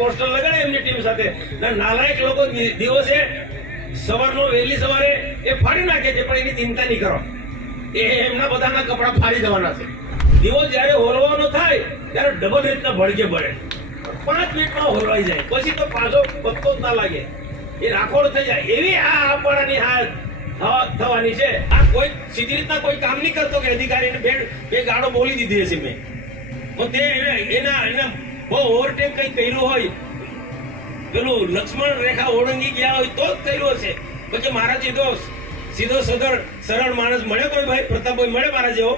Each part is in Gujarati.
પોસ્ટર લગાડે એમની ટીમ સાથે. નાલાયક લોકો દિવસે સવારનો વહેલી સવારે એ ફાડી નાખે છે, પણ એની ચિંતા નહીં કરો. એ એમના બધાના કપડાં ફાડી જવાના છે. દીવો જ્યારે હોલવાનો થાય, ત્યારે ડબલ રીતના ભડકે ભળે પાંચ મિનિટમાં હોલવાઈ જાય. પછી તો પાછો પત્તો ના લાગે. એ રાખોડ થઈ જાય. એવી આ આપણાની હા થવાની છે. આ કોઈ સીધી રીતના કોઈ કામ નહીં કરતો કે અધિકારીને બે બે ગાડો બોલી દીધી હશે મેં. તે એના એના બહુ ઓવરટેક કઈ કર્યું હોય, પેલું લક્ષ્મણ રેખા ઓળંગી ગયા હોય તો જ કર્યો હશે. પછી મારા સીધો સીધો સદર, સરળ માણસ મળે કોઈ ભાઈ? પ્રતાપભાઈ મળે મારા જેવો?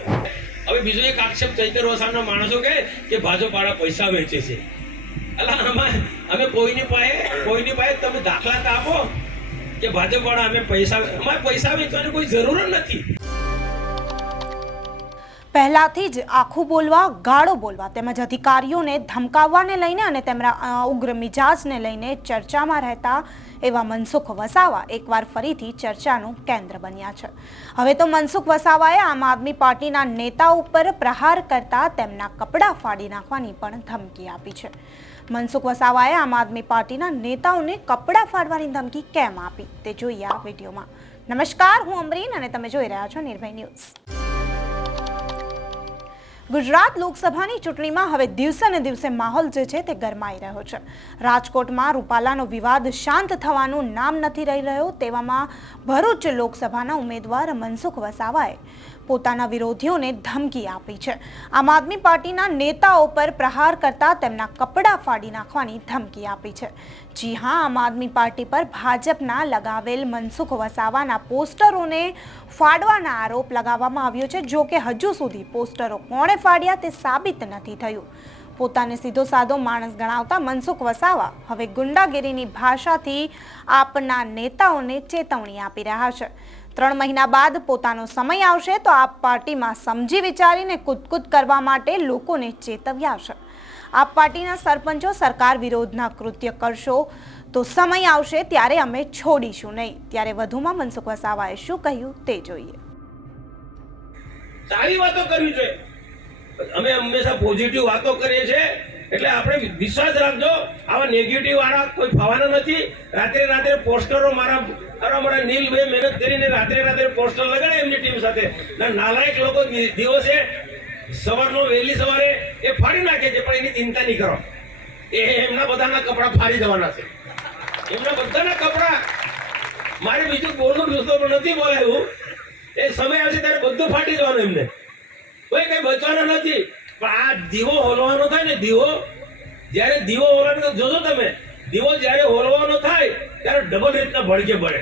હવે બીજો એક આક્ષેપ ચૈતર વસાવાના માણસો કહે કે ભાજપવાળા પૈસા વેચે છે. અલા આમાં અમે કોઈની પાસે કોઈની પાસે તમે દાખલા આપો કે ભાજપવાળા અમે પૈસા અમારે પૈસા વેચવાની કોઈ જરૂર જ નથી. પહેલાથી જ આખું બોલવા, ગાળો બોલવા તેમજ અધિકારીઓને ધમકાવવાને લઈને અને તેમના ઉગ્ર મિજાજને લઈને ચર્ચામાં રહેતા એવા મનસુખ વસાવા એકવાર ફરીથી ચર્ચાનું કેન્દ્ર બન્યા છે. હવે તો મનસુખ વસાવાએ આમ આદમી પાર્ટીના નેતા ઉપર પ્રહાર કરતા તેમના કપડાં ફાડી નાખવાની પણ ધમકી આપી છે. મનસુખ વસાવાએ આમ આદમી પાર્ટીના નેતાઓને કપડાં ફાડવાની ધમકી કેમ આપી? તે જોઈએ આ વિડીયોમાં. નમસ્કાર, હું અમરીન અને તમે જોઈ રહ્યા છો નિર્ભય ન્યૂઝ. ગુજરાત લોકસભાની ચૂંટણીમાં હવે દિવસે ને દિવસે માહોલ જે છે તે ગરમાઈ રહ્યો છે. રાજકોટમાં રૂપાલાનો વિવાદ શાંત થવાનું નામ નથી રહી રહ્યો, તેવામાં ભરૂચ લોકસભાના ઉમેદવાર મનસુખ વસાવાએ પોતાના વિરોધીઓને ધમકી આપી છે. આમ આદમી પાર્ટીના નેતાઓ પર પ્રહાર કરતા તેમના કપડાં ફાડી નાખવાની ધમકી આપી છે. જી હા, આમ આદમી પાર્ટી પર ભાજપના લગાવેલ મનસુખ વસાવાના પોસ્ટરોને ફાડવાના આરોપ લગાવવામાં આવ્યો છે. જો કે હજુ સુધી પોસ્ટરો કોણે ફાડ્યા તે સાબિત નથી થયું. પોતાને સીધો સાધો માણસ ગણાવતા મનસુખ વસાવા હવે ગુંડાગીરીની ભાષાથી આપના નેતાઓને ચેતવણી આપી રહ્યા છે. ત્રણ મહિના બાદ પોતાનો સમય આવશે તો આપ પાર્ટીમાં સમજી વિચારીને કૂદકૂદ કરવા માટે લોકોને ચેતવ્યા છે આપ પાર્ટીના સરપંચો સરકાર વિરોધના કૃત્ય કરશો તો સમય આવશે ત્યારે અમે છોડીશું નહીં. ત્યારે વધુમાં મનસુખ વસાવાએ શું કહ્યું તે જોઈએ. સારી વાતો કરવી છે. અમે હંમેશા પોઝિટિવ વાતો કરીએ છીએ. એટલે આપણે વિશ્વાસ રાખજો, આવા નેગેટિવ વાળા કોઈ ફાવાના નથી. રાત્રે રાત્રે પોસ્ટરો મારા મારા નીલભાઈ મહેનત કરીને રાત્રે રાત્રે પોસ્ટર લગાડે એમની ટીમ સાથે. નાલાયક લોકો દિવસે સવારનો વહેલી સવારે એ ફાડી નાખે છે, પણ એની ચિંતા નહીં કરો. એ એમના બધાના કપડાં ફાડી જવાના છે. એમના બધાના કપડાં. મારે બીજું બોલવું જોતો પણ નથી બોલાયું. એ સમય આવશે ત્યારે બધું ફાટી જવાનું એમને. કોઈ કઈ બચવાના નથી. આ દીવો હોલવાનો થાય ને દીવો? જ્યારે દીવો હોલવાનો જોજો તમે, દીવો જ્યારે હોલવાનો થાય, ત્યારે ડબલ રીતના ભડકે ભળે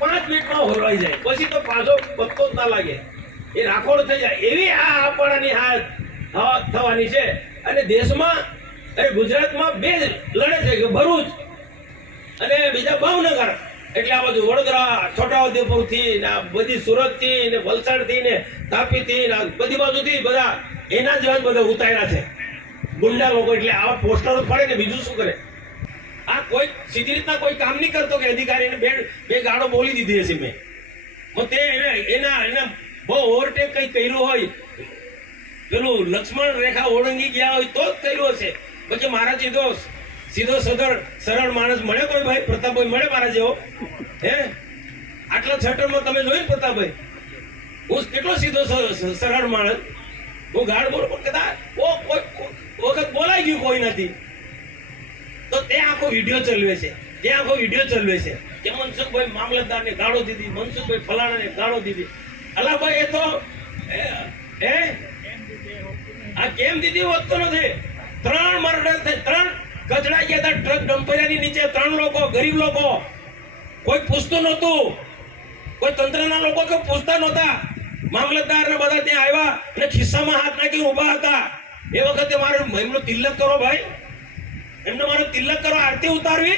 પાંચ મિનિટમાં હોલવાઈ જાય. પછી તો પાછો પત્તો જ ના લાગે. એ રાખોડ થઈ જાય. એવી આ આપણાની હાલ થવાની છે. અને દેશમાં અરે ગુજરાતમાં બે લડે છે કે ભરૂચ અને બીજા ભાવનગર. એટલે આ બધું વડોદરા છોટાઉદેપુરથી ને બધી સુરતથી ને વલસાડથી ને તાપી થી ને બધી બાજુથી બધા એના જેવા બધા ઉતાર્યા છે. ગુંડા લોકો એટલે આવા પોસ્ટરો પડે ને બીજું શું કરે? આ કોઈ સીધી રીતના કોઈ કામ નહીં કરતો કે અધિકારીને બે બે ગાડો બોલી દીધી હશે મેં. તે એને એના એના બહુ ઓવરટેક કંઈ કર્યું હોય, પેલું લક્ષ્મણ રેખા ઓળંગી ગયા હોય તો જ કર્યું હશે. પછી મારા સીધો સીધો સદર સરળ માણસ મળે કોઈ ભાઈ? પ્રતાપભાઈ મળે મારા જેવો? હે? આટલા છટરમાં તમે જોયું પ્રતાપભાઈ? હું કેટલો સીધો સરળ માણસ? હું ગાળ બોલું પણ કદાચ વખત બોલાઈ ગયું કોઈ નથી. તો તે આખો વીડિયો ચલવે છે. તે આખો વીડિયો ચલવે છે. કે મનસુખભાઈ મામલતદારને ગાળો દીધી, મનસુખભાઈ ફલાણાને ગાળો દીધી. અલા ભાઈ એ તો, એ આ કેમ દીધી વધતો નથી. ત્રણ મર્ડર થઈ ત્રણ કચડા ગયા હતા ટ્રક ડમ્પરિયાની નીચે, ત્રણ લોકો, ગરીબ લોકો. કોઈ પૂછતું નહોતું. કોઈ તંત્રના લોકો કે પૂછતા નહોતા. મામલતદાર ને બધા ત્યાં આવ્યા અને ખિસ્સામાં હાથ નાખી ઊભા હતા. એ વખતે મારે એમનો તિલક કરો ભાઈ. એમને મારો તિલક કરો, આરતી ઉતારવી.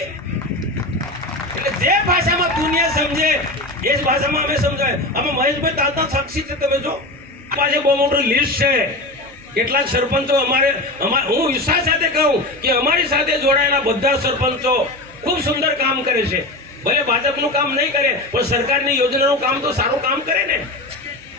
એટલે જે ભાષામાં દુનિયા સમજે, એ જ ભાષામાં અમે સમજાય અમે મહેશભાઈ તાતા સાક્ષી છે, તમે જો. પાસે બહુ મોટું લિસ્ટ છે. કેટલાક સરપંચો અમારે, અમા- હું વિશ્વાસ સાથે કહું કે અમારી સાથે જોડાયેલા બધા સરપંચો ખૂબ સુંદર કામ કરે છે. ભલે ભાજપનું કામ નહીં કરે, પણ સરકારની યોજનાનું કામ તો સારું કામ કરે ને.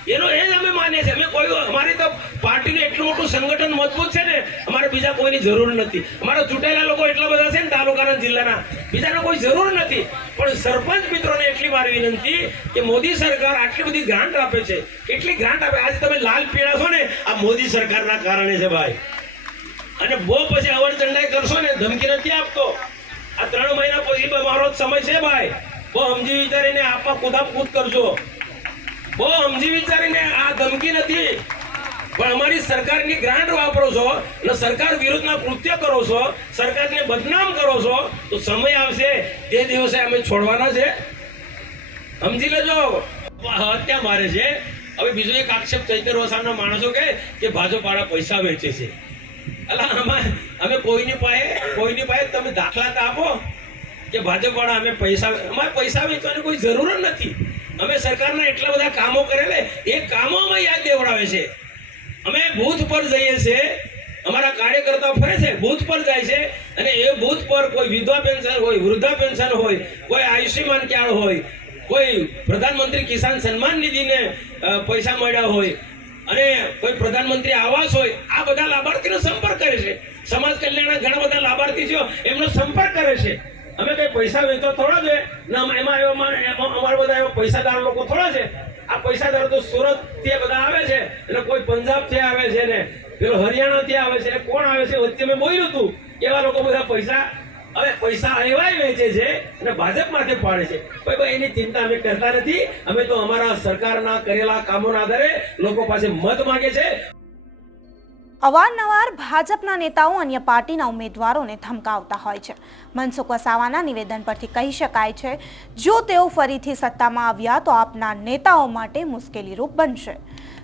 એનો એ જ અમે માનીએ છીએ. અમે કોઈ અમારી તો પાર્ટીનું એટલું મોટું સંગઠન મજબૂત છે ને, અમારે બીજા કોઈની જરૂર નથી. અમારા ચૂંટાયેલા લોકો એટલા બધા છે ને તાલુકાના જિલ્લાના, બીજાને કોઈ જરૂર નથી. પણ સરપંચ મિત્રોને એટલી મારી વિનંતી કે મોદી સરકાર આટલી બધી ગ્રાન્ટ આપે છે. એટલી ગ્રાન્ટ આપે? આજે તમે લાલ પીળા છો ને, આ મોદી સરકારના કારણે છે ભાઈ. અને બહુ પછી અવર ચંડાઈ કરશો ને, ધમકી નથી આપતો. આ ત્રણ મહિના પછી મારો સમય છે ભાઈ. બહુ સમજી વિચારીને આપવા કુદામ કૂદ કરજો. બહુ સમજી વિચારીને આ ધમકી નથી. પણ અમારી સરકારની ગ્રાન્ટ વાપરો છો અને સરકાર વિરુદ્ધના કૃત્ય કરો છો, સરકારને બદનામ કરો છો, તો સમય આવશે, તે દિવસે અમે છોડવાના છે. સમજી લેજો. હત્યા મારે છે. હવે બીજો એક આક્ષેપ ચૈતર વસાવના માણસો કહે કે ભાજપવાળા પૈસા વેચે છે. અલા, આમાં અમે કોઈની પાસે કોઈની પાસે તમે દાખલા તો આપો કે ભાજપવાળા અમે પૈસા, અમારે પૈસા વેચવાની કોઈ જરૂર જ નથી. અમે સરકારના એટલા બધા કામો કરેલે એ કામો અમે યાદ દેવડાવે છે. અમે બૂથ પર જઈએ છીએ અમારા કાર્યકર્તાઓ ફરે છે, બૂથ પર જાય છે, અને એ બૂથ પર કોઈ વિધવા પેન્શન હોય, વૃદ્ધા પેન્શન હોય, કોઈ આયુષ્યમાન કાર્ડ હોય, કોઈ પ્રધાનમંત્રી કિસાન સન્માન નિધિને પૈસા મળ્યા હોય, અને કોઈ પ્રધાનમંત્રી આવાસ હોય, આ બધા લાભાર્થીનો સંપર્ક કરે છે. સમાજ કલ્યાણના ઘણા બધા લાભાર્થી છે, એમનો સંપર્ક કરે છે. અમે કઈ પૈસા વેચો થોડા છે? એમાં એવા અમારે બધા એવા પૈસાદાર લોકો થોડા છે? આ પૈસાદાર તો સુરતથી બધા આવે છે, એટલે કોઈ પંજાબથી આવે છે ને, પેલો હરિયાણા થી આવે છે, કોણ આવે છે વચ્ચે મેં બોલ્યું હતું. એવા લોકો બધા પૈસા, હવે પૈસા એવાય વેચે છે અને ભાજપ માટે પાડે છે. ભાઈ, એની ચિંતા અમે કરતા નથી. અમે તો અમારા સરકારના કરેલા કામોના આધારે લોકો પાસે મત માંગે છે. અવારનવાર ભાજપના નેતાઓ અન્ય પાર્ટીના ઉમેદવારોને ધમકાવતા હોય છે. મનસુખ વસાવાના નિવેદન પરથી કહી શકાય છે, જો તેઓ ફરીથી સત્તામાં આવ્યા તો આપના નેતાઓ માટે મુશ્કેલીરૂપ બનશે.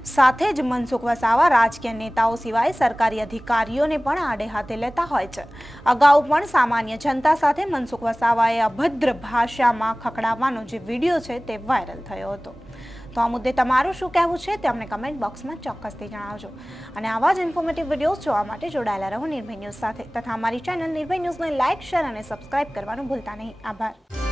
સાથે જ મનસુખ વસાવા રાજકીય નેતાઓ સિવાય સરકારી અધિકારીઓને પણ આડે હાથે લેતા હોય છે. અગાઉ પણ સામાન્ય જનતા સાથે મનસુખ વસાવાએ અભદ્ર ભાષામાં ખખડાવવાનો જે વીડિયો છે તે વાયરલ થયો હતો. તો આ મુદ્દે તમારું શું કહેવું છે તે અમને કમેન્ટ બોક્સમાં ચોક્કસથી જણાવજો. અને આવા જ ઇન્ફોર્મેટિવ વિડીયોઝ જોવા માટે જોડાયેલા રહો નિર્ભય ન્યૂઝ સાથે. તથા અમારી ચેનલ નિર્ભય ન્યૂઝને લાઇક શેર અને સબસ્ક્રાઇબ કરવાનું ભૂલતા નહીં. આભાર.